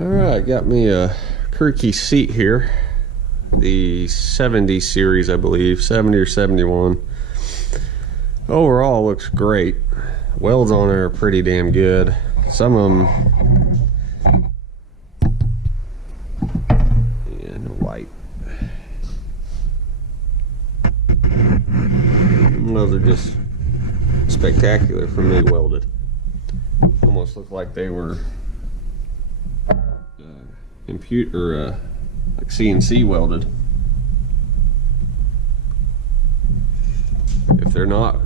Alright, got me a Kirky seat here. The 70 series, I believe. 70 or 71. Overall, looks great. Welds on it are pretty damn good. Some of them... Yeah, no light. Those are just spectacular for me welded. Almost look like they were like CNC welded. If they're not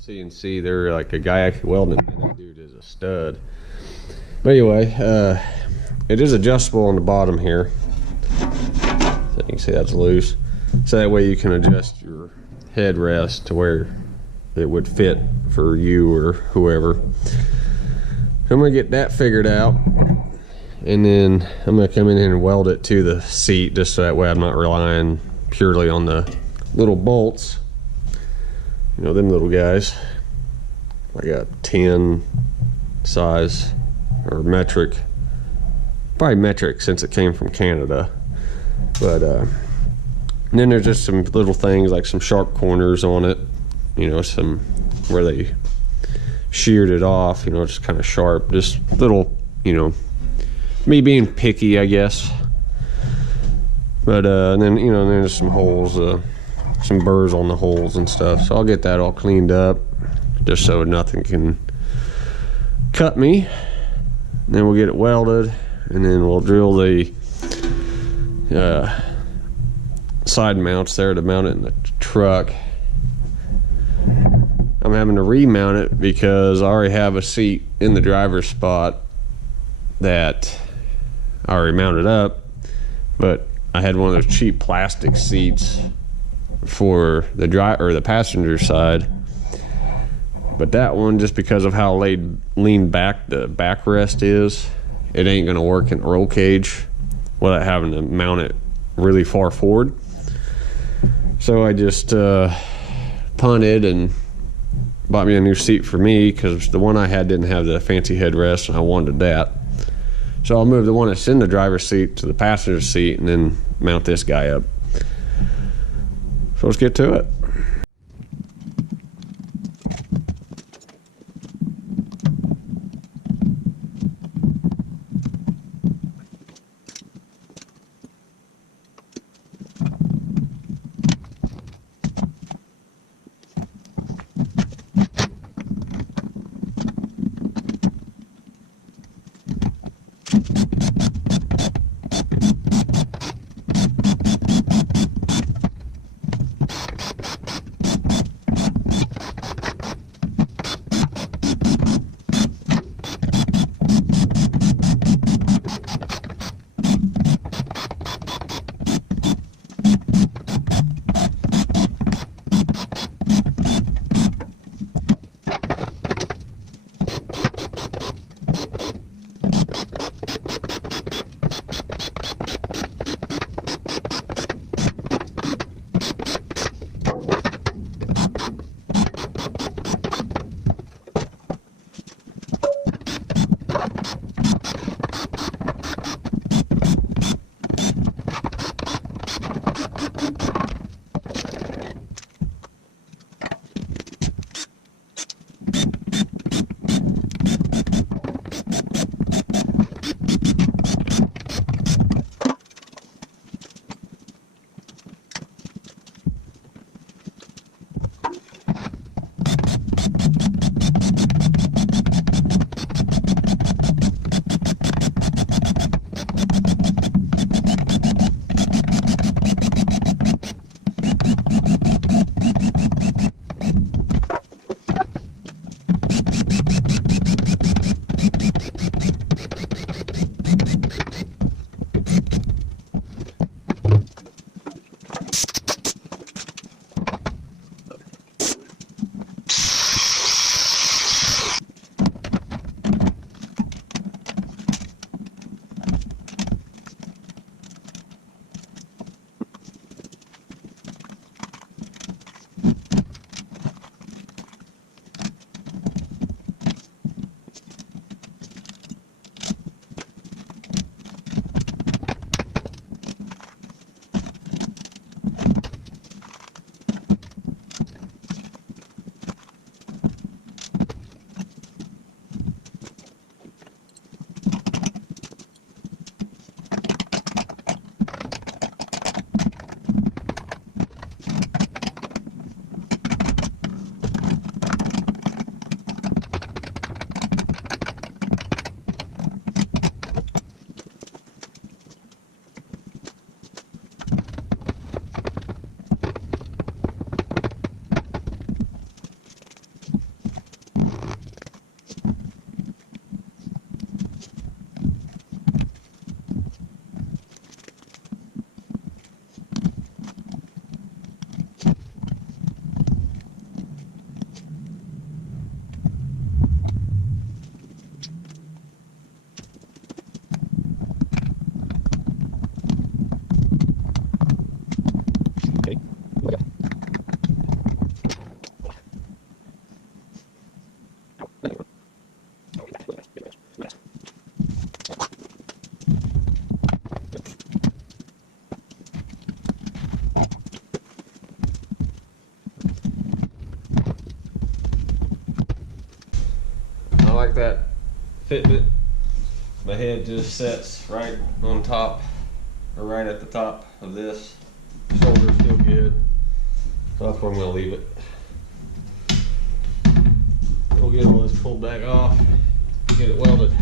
CNC, they're like a guy actually welding. That dude is a stud. But anyway, it is adjustable on the bottom here. So you can see that's loose. So that way you can adjust your headrest to where it would fit for you or whoever. I'm gonna get that figured out, and then I'm gonna come in here and weld it to the seat, just so that way I'm not relying purely on the little bolts. You know, them little guys, like a 10 size or metric, probably metric since it came from Canada. But and then there's just some little things like some sharp corners on it, you know, some where they sheared it off, you know, just kind of sharp, just little, you know, me being picky, I guess. But and then, you know, there's some holes, some burrs on the holes and stuff, so I'll get that all cleaned up just so nothing can cut me. And then we'll get it welded, and then we'll drill the side mounts there to mount it in the truck. I'm having to remount it because I already have a seat in the driver's spot that I already mounted up, but I had one of those cheap plastic seats for the the passenger side. But that one, just because of how lean back the backrest is, it ain't gonna work in the roll cage without having to mount it really far forward. So I just punted and bought me a new seat for me, because the one I had didn't have the fancy headrest and I wanted that. So I'll move the one that's in the driver's seat to the passenger seat and then mount this guy up. So let's get to it. that fitment, my head just sets right on top, or right at the top of this. Shoulders feel good, so that's where I'm going to leave it. We'll get all this pulled back off, get it welded.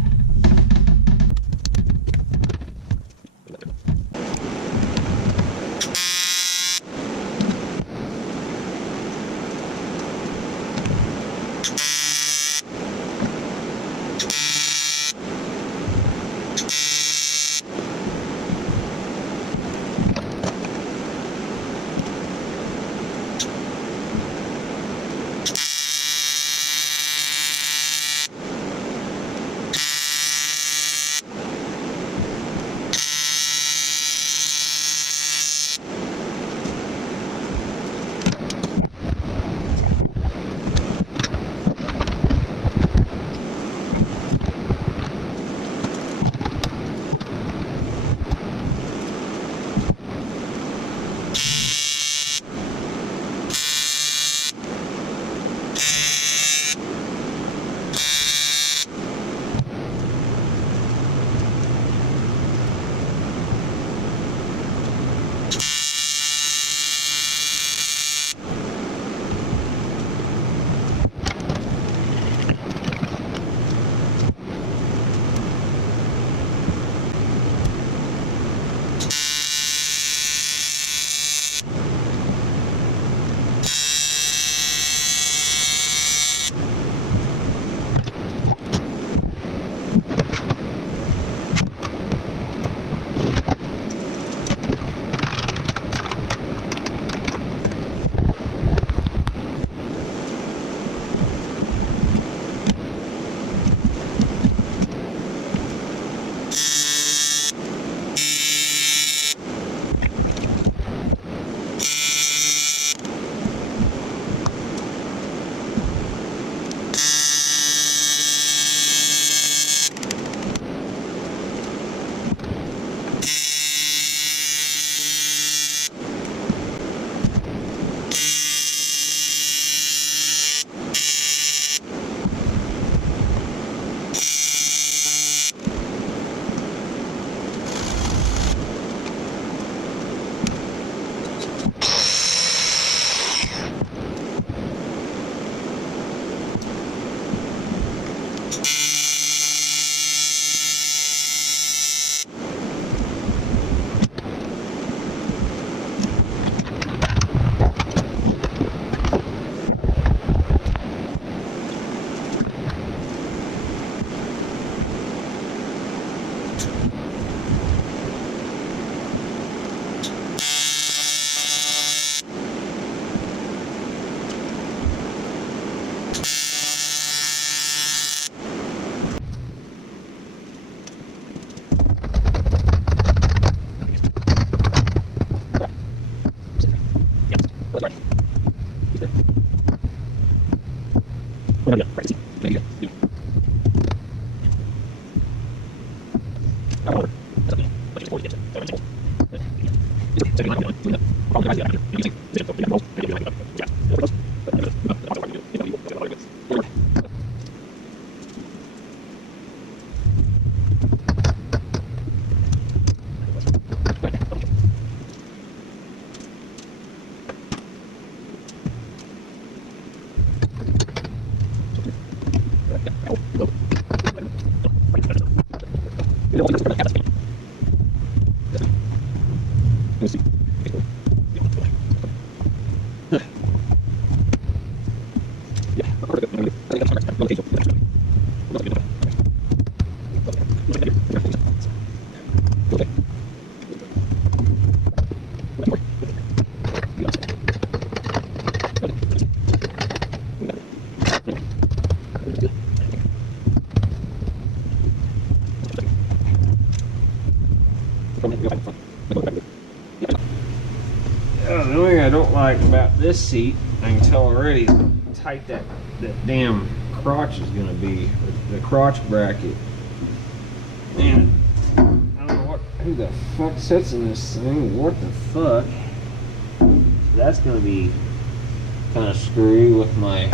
The only thing I don't like about this seat, I can tell already, how tight that damn crotch is going to be, the crotch bracket. Man, I don't know who the fuck sits in this thing. What the fuck? That's going to be kind of screwy with my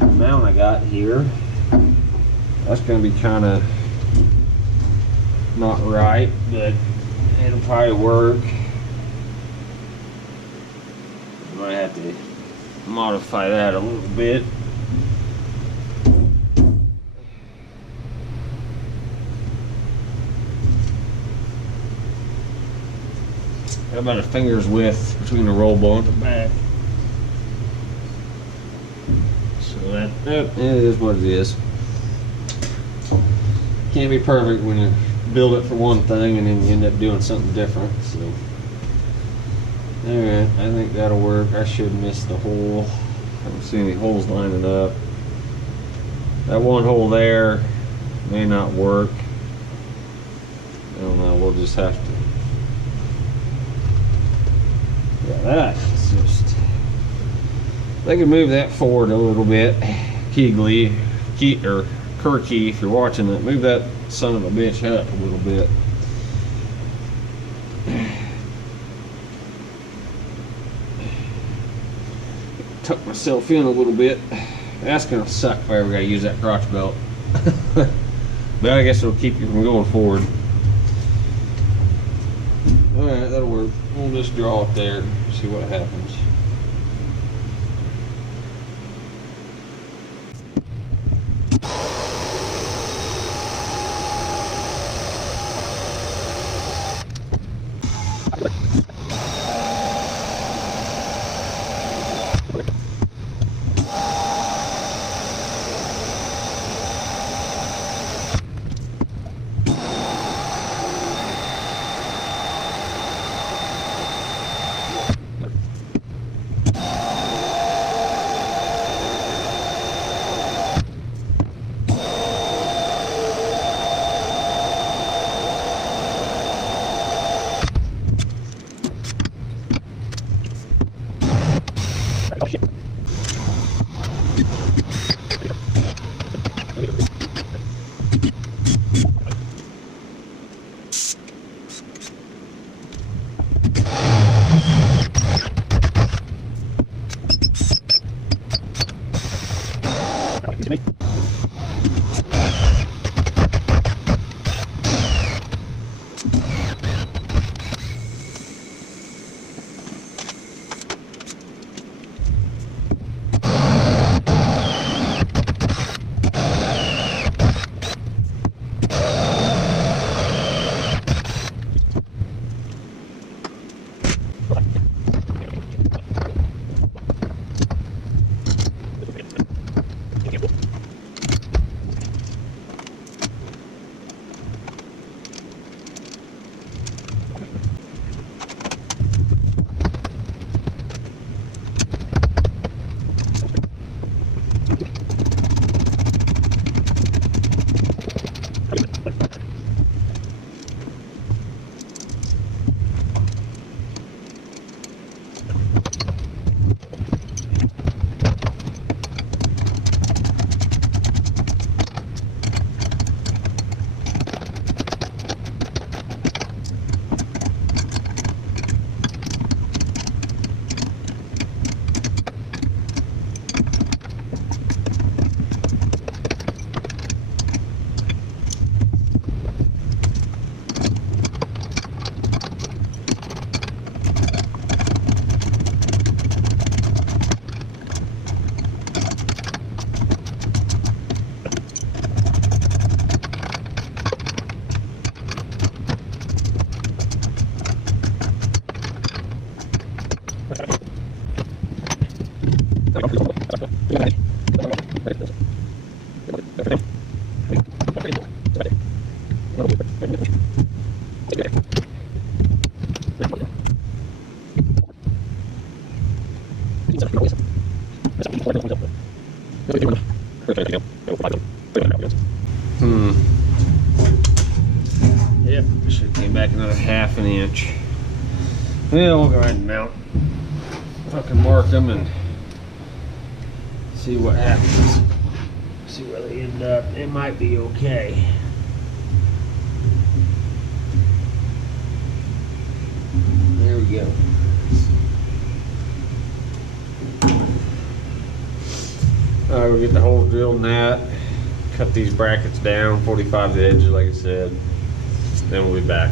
mount I got here. That's gonna be kind of not right, but it'll probably work. Might have to modify that a little bit. Got about a finger's width between the roll bar and the back. So that it is what it is. Can't be perfect when you build it for one thing and then you end up doing something different. So, alright, I think that'll work. I should miss the hole. I don't see any holes lining up. That one hole there may not work. I don't know, we'll just have to. Yeah, that is just. They can move that forward a little bit. Keegley, or Kirky, if you're watching it, move that son of a bitch up a little bit. Tuck myself in a little bit. That's gonna suck if I ever gotta use that crotch belt. But I guess it'll keep you from going forward. Alright, that'll work. We'll just draw it there and see what happens. Yep, should have came back another half an inch. Yeah, we'll go ahead and mount. Fucking mark them and see what happens. See where they end up. It might be okay. There we go. Alright, we'll get the hole drilled in that. cut these brackets down, 45 the edges like I said. Then we'll be back.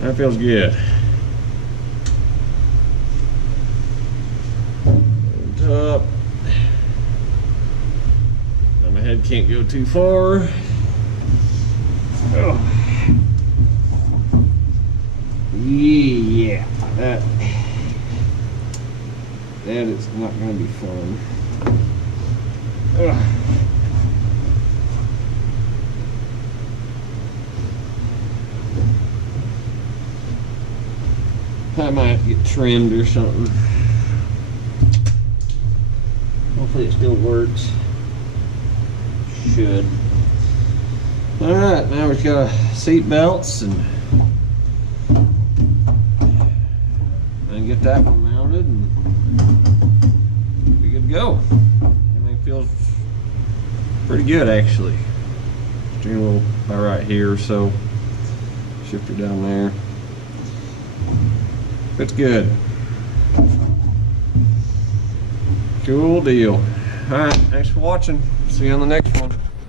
That feels good. Up. Now my head can't go too far. Oh. Yeah, that is not going to be fun. Ugh. I might have to get trimmed or something. Hopefully it still works. Should. Alright, now we've got seat belts and get that one mounted and be good to go. Everything feels pretty good actually. Steering wheel about right here or so. Shifter down there. It's good. Cool deal. Alright, thanks for watching. See you on the next one.